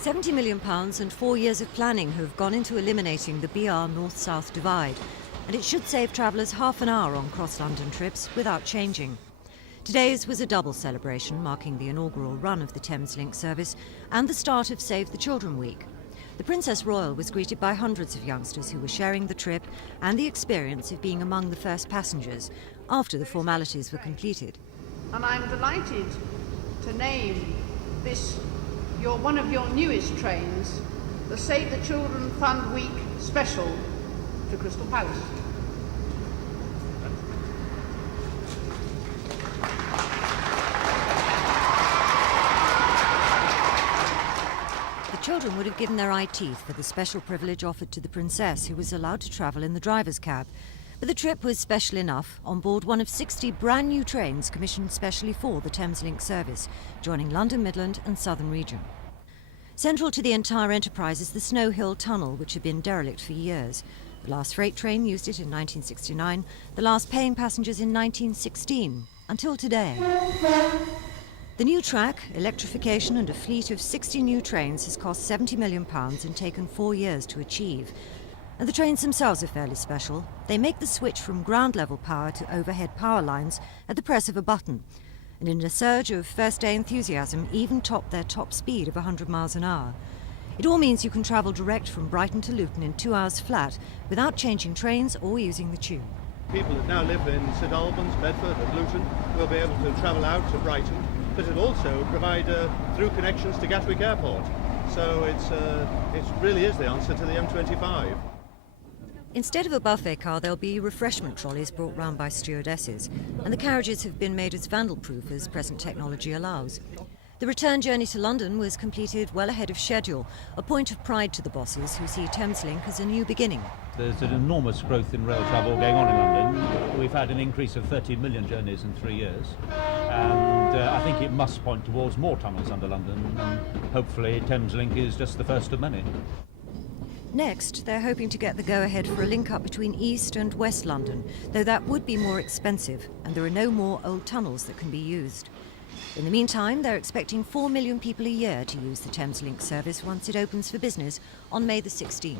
£70 million and 4 years of planning have gone into eliminating the BR North-South divide, and it should save travellers half an hour on cross-London trips without changing. Today's was a double celebration, marking the inaugural run of the Thameslink service and the start of Save the Children Week. The Princess Royal was greeted by hundreds of youngsters who were sharing the trip and the experience of being among the first passengers after the formalities were completed. And I'm delighted to name this one of your newest trains, the Save the Children Fund Week Special to Crystal Palace. The children would have given their eye teeth for the special privilege offered to the Princess, who was allowed to travel in the driver's cab. But the trip was special enough, on board one of 60 brand new trains commissioned specially for the Thameslink service, joining London Midland and Southern Region. Central to the entire enterprise is the Snow Hill Tunnel, which had been derelict for years. The last freight train used it in 1969, the last paying passengers in 1916, until today. The new track, electrification and a fleet of 60 new trains has cost £70 million and taken 4 years to achieve. And the trains themselves are fairly special. They make the switch from ground-level power to overhead power lines at the press of a button, and in a surge of first-day enthusiasm even topped their top speed of 100 miles an hour. It all means you can travel direct from Brighton to Luton in 2 hours flat without changing trains or using the tube. People that now live in St Albans, Bedford and Luton will be able to travel out to Brighton, but it also provide through connections to Gatwick Airport. So it really is the answer to the M25. Instead of a buffet car, there'll be refreshment trolleys brought round by stewardesses, and the carriages have been made as vandal-proof as present technology allows. The return journey to London was completed well ahead of schedule, a point of pride to the bosses who see Thameslink as a new beginning. There's an enormous growth in rail travel going on in London. We've had an increase of 13 million journeys in 3 years, and I think it must point towards more tunnels under London, and hopefully Thameslink is just the first of many. Next, they're hoping to get the go-ahead for a link-up between East and West London, though that would be more expensive, and there are no more old tunnels that can be used. In the meantime, they're expecting 4 million people a year to use the Thameslink service once it opens for business on May the 16th.